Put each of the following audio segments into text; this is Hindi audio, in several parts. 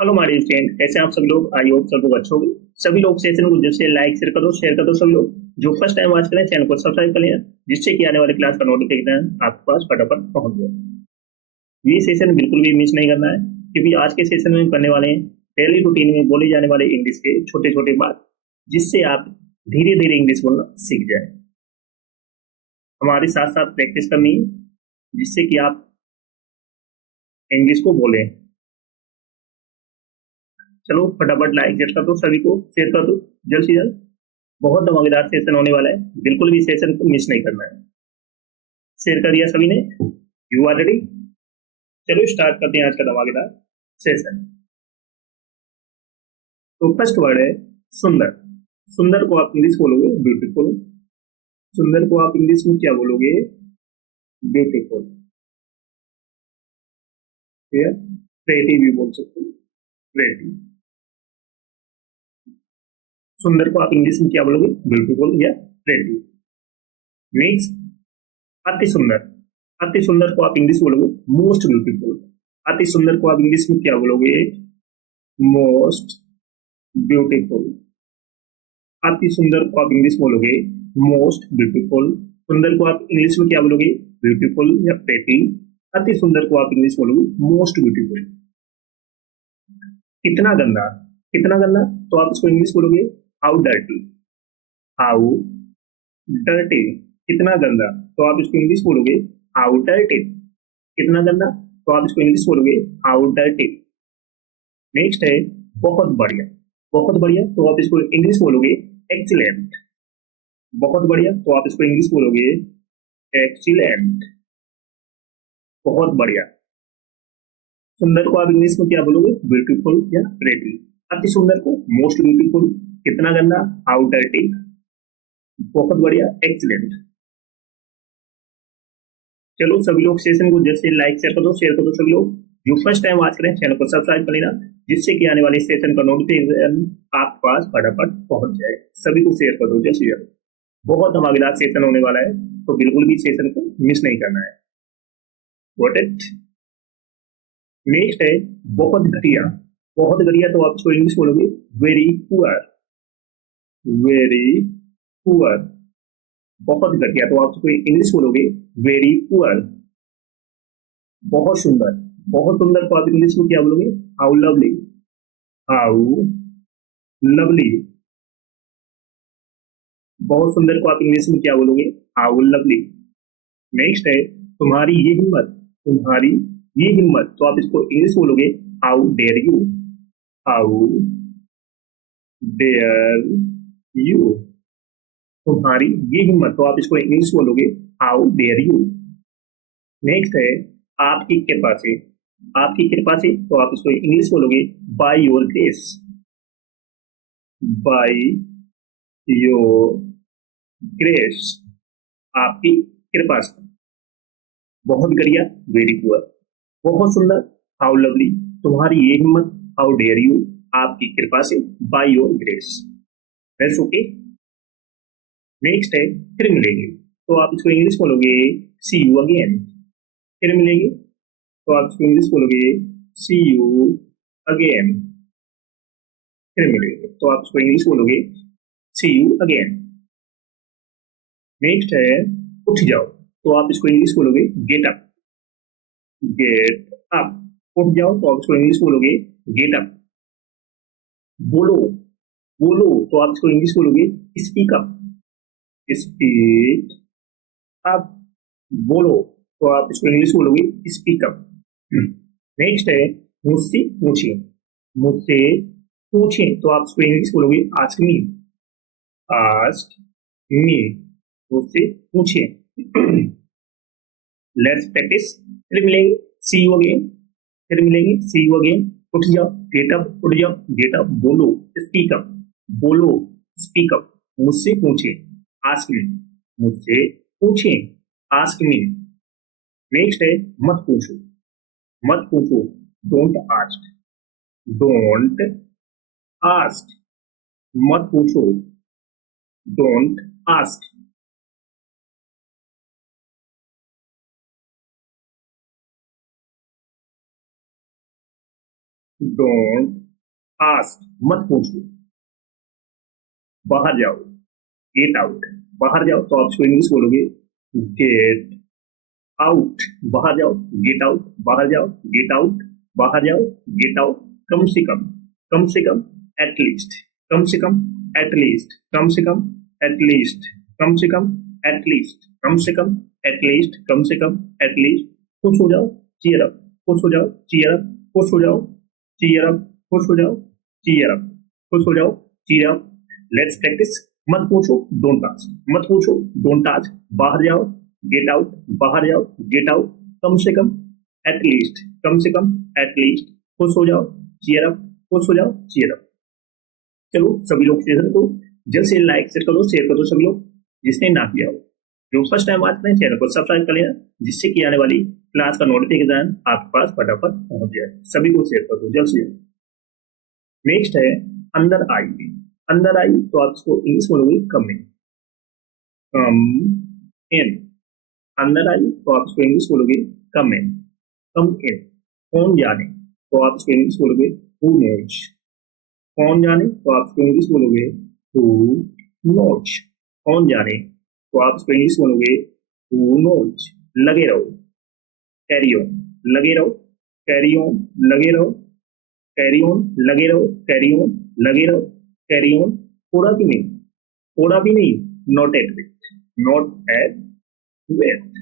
हेलो हमारे फ्रेंड, कैसे हैं आप सब लोग? आई होप सब लोग अच्छे होंगे। सभी लोग सेशन को जैसे लाइक शेयर कर दो सभी लोग। जो फर्स्ट टाइम वॉच करें चैनल को सब्सक्राइब कर लेना, जिससे कि आने वाले क्लास का नोटिफिकेशन आपके पास फटाफट पहुंच जाए। ये सेशन बिल्कुल भी मिस नहीं करना है, क्योंकि आज के सेशन में करने वाले हैं डेली रूटीन में बोले जाने वाले इंग्लिश के छोटे छोटे बात, जिससे आप धीरे धीरे इंग्लिश बोलना सीख जाए। हमारे साथ साथ प्रैक्टिस करनी है, जिससे कि आप इंग्लिश को बोलें। चलो फटाफट लाइक कर दो, सभी को शेयर कर दो जल्द से जल्द। बहुत धमाकेदार सेशन होने वाला है, बिल्कुल भी सेशन को मिस नहीं करना है। शेयर कर दिया सभी ने? You are ready? चलो स्टार्ट करते हैं आज का धमाकेदार सेशन। तो फर्स्ट वर्ड है सुंदर। सुंदर को आप इंग्लिश बोलोगे ब्यूटीफुल। सुंदर को आप इंग्लिश में क्या बोलोगे? ब्यूटीफुल। ठीक है, प्रेटी भी बोल सकते हो, प्रेटी। सुंदर को आप इंग्लिश में क्या बोलोगे? ब्यूटीफुल या प्रेटी। नेक्स्ट, अति सुंदर। अति सुंदर को आप इंग्लिश बोलोगे मोस्ट ब्यूटीफुल। अति सुंदर को आप इंग्लिश में क्या बोलोगे? Most beautiful. अति सुंदर को आप इंग्लिश बोलोगे मोस्ट ब्यूटीफुल। सुंदर को आप इंग्लिश में क्या बोलोगे? ब्यूटीफुल या प्रेटी। अति सुंदर को आप इंग्लिश बोलोगे मोस्ट ब्यूटीफुल। कितना गंदा। कितना गंदा तो आप इसको इंग्लिश बोलोगे हाउ डर्टी। How dirty. कितना गंदा तो आप इसको इंग्लिश बोलोगे हाउ डर्टी। कितना गंदा तो आप इसको इंग्लिश बोलोगे हाउ डर्टी। नेक्स्ट है बहुत बढ़िया। बहुत बढ़िया तो आप इसको इंग्लिश बोलोगे एक्सीलेंट। बहुत बढ़िया तो आप इसको इंग्लिश बोलोगे एक्सीलेंट। बहुत बढ़िया। सुंदर को आप इंग्लिश में क्या बोलोगे? ब्यूटीफुल या प्रेटी। अति सुंदर को मोस्ट ब्यूटीफुल। कितना गंदा हाउ डर्टी। बहुत बढ़िया एक्सीलेंट। चलो सभी लोग सेशन को जैसे लाइक शेयर कर दो सभी लोग। जो फर्स्ट टाइम वॉच करें चैनल को सब्सक्राइब कर लेना, जिससे कि आने वाले सेशन का नोटिफिकेशन आपके पास फटाफट पहुंच जाए। सभी को शेयर कर दो जैसे जल्द। बहुत धमाकेदार सेशन होने वाला है, तो बिल्कुल भी सेशन को मिस नहीं करना है। Got it? नेक्स्ट है बहुत घटिया। बहुत घटिया तो आप इसको इंग्लिश बोलोगे वेरी पुअर। Very poor. बहुत घटिया तो आप इसको इंग्लिश बोलोगे वेरी पुअर। बहुत सुंदर। बहुत सुंदर को आप इंग्लिश में क्या बोलोगे? How lovely. How lovely. बहुत सुंदर को आप इंग्लिश में क्या बोलोगे? How lovely. नेक्स्ट है तुम्हारी ये हिम्मत। तुम्हारी ये हिम्मत तो आप इसको इंग्लिश बोलोगे how dare you. How dare you. तुम्हारी ये हिम्मत तो आप इसको इंग्लिश बोलोगे हाउ डेयर यू। नेक्स्ट है आपकी कृपा से। आपकी कृपा से तो आप इसको इंग्लिश बोलोगे by your grace. By your grace. आपकी कृपा से। बहुत बढ़िया वेरी पुअर। बहुत सुंदर हाउ लवली। तुम्हारी ये हिम्मत हाउ डेयर यू। आपकी कृपा से by your grace. That's okay. Next है फिर मिलेंगे। तो आप इसको इंग्लिश बोलोगे सी यू अगेन। फिर मिलेंगे तो आप इसको इंग्लिश बोलोगे सी यू अगेन। फिर मिलेंगे तो आप इसको इंग्लिश बोलोगे सी यू अगेन। नेक्स्ट है उठ जाओ। तो आप इसको इंग्लिश बोलोगे गेट अप। Get up. उठ जाओ तो आप इसको इंग्लिश बोलोगे गेट अप। बोलो। बोलो तो आप इसको इंग्लिश बोलोगे स्पीक अप। Speak up. बोलो तो आप इसको इंग्लिश बोलोगे स्पीक अप। नेक्स्ट है मुझसे पूछे। मुझसे पूछे तो आप इसको इंग्लिश बोलोगे आस्क मी। Ask me. मुझसे पूछे। Let's practice. फिर मिलेंगे सी यू अगेन। फिर मिलेंगे सी यू अगेन। उठ जाओ गेट अप। उठ जाओ गेट अप। बोलो स्पीक अप। बोलो स्पीक अप। मुझसे पूछे आस्क मी। मुझसे पूछे आस्क मी। नेक्स्ट है मत पूछो। मत पूछो डोंट आस्क। Don't ask. मत पूछो डोंट आस्क। डोंट आस्क, मत पूछो। बाहर जाओ, गेट आउट, बाहर जाओ तो आप इसको इंग्लिश बोलोगे गेट आउट। बाहर जाओ, गेट आउट, बाहर जाओ, गेट आउट, बाहर जाओ, गेट आउट। कम से कम, कम से कम, एटलीस्ट, कम से कम, एटलीस्ट, कम से कम, एटलीस्ट, कम से कम, एटलीस्ट, कम से कम, एटलीस्ट, कम से कम, एटलीस्ट। खुश हो जाओ, चीयर अप, खुश हो जाओ, चीयर अप, खुश हो जाओ, चीयर अप, खुश हो जाओ, चीयर अप, खुश हो जाओ, चीयर अप। Let's practice. मत पूछो, डोंट आस्क, मत पूछो, डोंट आस्क। बाहर जाओ, गेट आउट, बाहर जाओ, गेट आउट। कम से कम, एटलीस्ट, कम से कम, एटलीस्ट। खुश हो जाओ, चीयर अप, खुश हो जाओ, चीयर अप। चलो सभी लोग सेशन को जल्द से लाइक शेयर कर दो, शेयर कर दो सभी लोग, जिसने ना किया हो। जो फर्स्ट टाइम बात करें, चैनल को सब्सक्राइब कर लेना, जिससे कि आने वाली क्लास का नोटिफिकेशन आपके पास फटाफट पहुंच जाए। सभी को शेयर कर दो जल्द से जल्द। नेक्स्ट है अंदर आई। अंदर आई तो आप इसको इंग्लिश बोलोगे कमिंग, कम इन। अंदर आई तो आप इसको इंग्लिश बोलोगे कम इन, कम इन। कौन जाने तो आप इसको इंग्लिश बोलोगे हु नोज। कौन जाने तो आप इसको इंग्लिश बोलोगे हु नोज। कौन जाने तो आप इसको इंग्लिश बोलोगे हु नोज। लगे रहो, कैरी ऑन, लगे रहो, कैरी ऑन, लगे रहो, कैरी ऑन, लगे रहो, कैरी ऑन, लगे रहो, कैरी ऑन। थोड़ा भी नहीं, थोड़ा भी नहीं, not at with, not at with,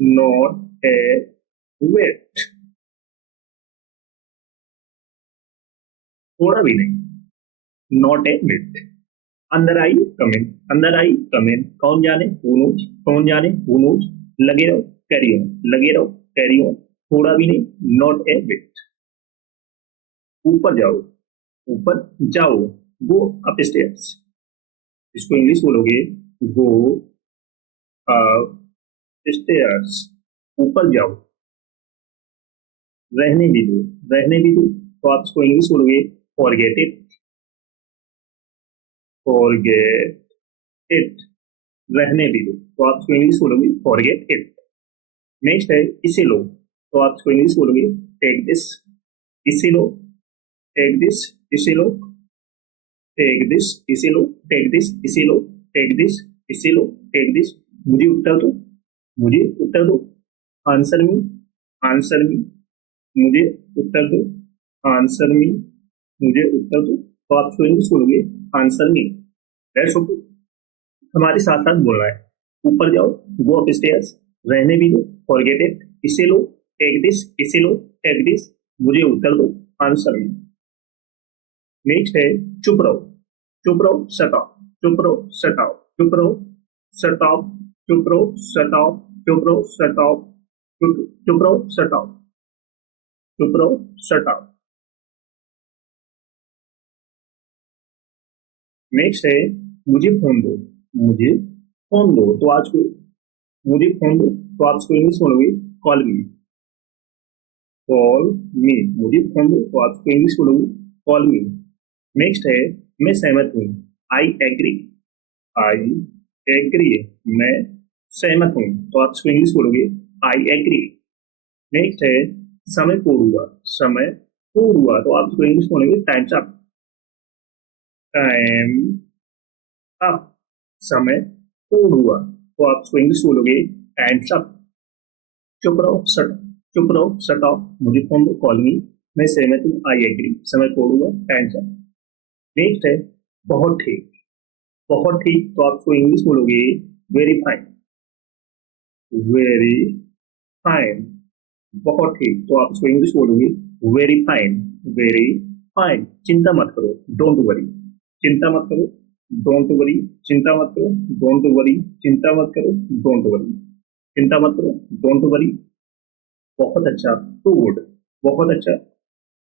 not at with. थोड़ा भी नहीं, नॉट एट विथ। अंदर आई कमिंग, अंदर आई कमिंग। कौन जाने हु नोज, कौन जाने हु नोज। लगे रहो, कैरी ऑन, लगे रहो, कैरी ऑन। थोड़ा भी नहीं, नॉट ए विथ। ऊपर जाओ, ऊपर जाओ, गो अप स्टेयर्स। इसको इंग्लिश बोलोगे गो अप स्टेयर्स। ऊपर जाओ, रहने भी दो, रहने भी दो तो आप इसको इंग्लिश बोलोगे फॉरगेट इट, फॉरगेट इट। रहने भी दो तो आप इसको इंग्लिश बोलोगे फॉरगेट इट। नेक्स्ट है इसे लो तो आप इसको इंग्लिश बोलोगे टेक दिस। इसे लो, टेक दिस, इसे लो, टेक दिस, इसे लो, टेक दिस, इसे लो, टेक दिस, इसे लो, टेक दिस। मुझे उत्तर दो, मुझे उत्तर दो। आंसर मी, आंसर मी, मुझे उत्तर दो। आंसर मी, मुझे उत्तर दो तो आप इसको इंग्लिश बोलोगे आंसर मी। That's okay. हमारे साथ साथ बोलना है। ऊपर जाओ, गो अप स्टेयर्स, रहने भी दो, फॉरगेट इट, इसे लो, टेक दिस, इसे लो, टेक दिस। मुझे उत्तर दो, आंसर मी। नेक्स्ट है चुप रहो, चुप रहो, शट अप, चुप रहो, शट अप, चुप रहो, शट अप, चुप रहो, शट अप, चुप रहो, शट अप, चुप रहो, शट अप, चुप रहो, शट अप। नेक्स्ट है मुझे फोन दो, मुझे फोन दो तो आज को मुझे फोन दो तो आप इसको इंग्लिश बोलोगे कॉल मी, कॉल मी। मुझे फोन दो तो आप इसको इंग्लिश बोलोगे कॉल मी। नेक्स्ट है मैं सहमत हूँ, आई एग्री, आई एग्री। मैं सहमत हूँ तो आप इसको इंग्लिश बोलोगे आई एग्री। नेक्स्ट है समय पूर्ण हुआ, समय पूर्ण हुआ तो आप इसको इंग्लिश बोलोगे टाइम्स अप, टाइम अप। समय पूर्ण हुआ तो आप इसको इंग्लिश बोलोगे टाइम्स अप। चुप रहो, शट, चुप रहो, शट ऑफ। मुझे फोन दो, कॉल मी। मैं सहमत हूँ, आई एग्री। समय पूर्ण हुआ, टाइम्स अप। नेक्स्ट है बहुत ठीक, बहुत ठीक तो आप इसको इंग्लिश बोलोगे वेरी फाइन, वेरी फाइन। बहुत ठीक तो आप इसको इंग्लिश बोलोगे वेरी फाइन, वेरी फाइन। चिंता मत करो, डोंट वरी। चिंता मत करो, डोंट वरी। चिंता मत करो, डोंट वरी। चिंता मत करो, डोंट वरी। चिंता मत करो, डोंट वरी। बहुत अच्छा, टू गुड, बहुत अच्छा,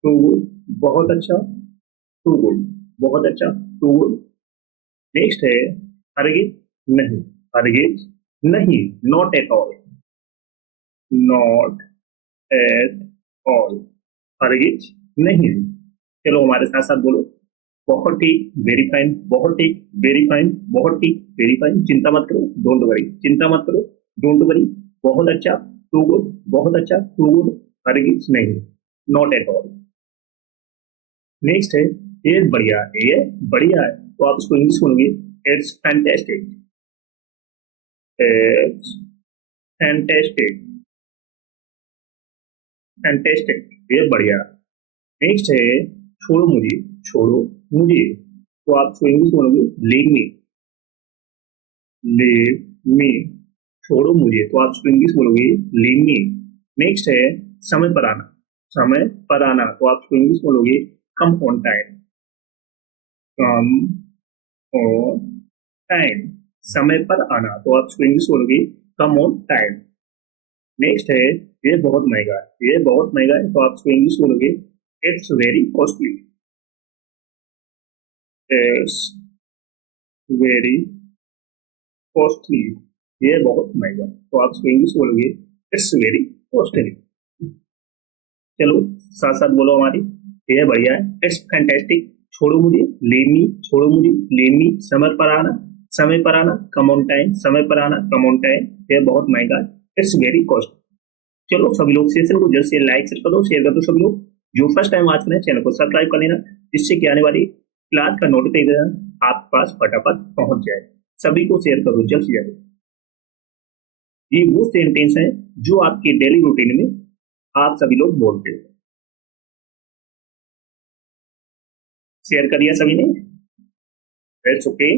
टू गुड, बहुत अच्छा, टू गुड, बहुत अच्छा, टू गुड। नेक्स्ट है हरगिज नहीं, हरगिज नहीं, not at all, not at all, हरगिज नहीं। चलो हमारे साथ साथ बोलो बहुत ठीक, वेरी फाइन, बहुत ठीक, वेरी फाइन, बहुत ठीक, वेरी फाइन। चिंता मत करो, डोंट वरी। चिंता मत करो, डोंट वरी। बहुत अच्छा, टू गुड, बहुत अच्छा, टू गुड, हरगिज नहीं, नॉट एट ऑल। नेक्स्ट है ये बढ़िया है, ये बढ़िया है, तो आप इसको इंग्लिश बोलोगे it's fantastic, it's fantastic, fantastic, ये बढ़िया। नेक्स्ट है छोड़ो मुझे, छोड़ो मुझे, तो आप इसको इंग्लिश बोलोगे लीव मी, लीव मी, छोड़ो मुझे, तो आप इसको इंग्लिश बोलोगे लीव मी। नेक्स्ट है समय पर आना, समय पर आना, तो आप इसको इंग्लिश बोलोगे come on time, come on time, समय पर आना, तो आप इसको इंग्लिश बोलोगे कम ऑन टाइम। नेक्स्ट है ये बहुत महंगा है, ये बहुत महंगा है, तो आप इसको इंग्लिश बोलोगे it's very costly, it's very costly, ये बहुत महंगा, तो आप इसको इंग्लिश बोलोगे इट्स वेरी कॉस्टली। चलो साथ साथ बोलो हमारी, ये बढ़िया है, इट्स फैंटेस्टिक, छोड़ो मुझे, लीव मी, छोड़ो मुझे, लीव मी, समय पर आना, समय पर आना, कम ऑन टाइम, समय पर आना, कम ऑन टाइम, ये बहुत महंगा है, इट्स वेरी कॉस्ट। चलो सभी लोग सेशन को जल्द से लाइक कर दो, शेयर कर दो, सभी लोग जो फर्स्ट टाइम आज करें चैनल को सब्सक्राइब कर लेना, जिससे कि आने वाली क्लास का नोटिफिकेशन आपके पास फटाफट पहुंच जाए। सभी को शेयर करो जल्द से जल्द। ये वो सेंटेंस है जो आपके डेली रूटीन में आप सभी लोग बोलते हो। शेयर कर दिया सभी ने? It's okay.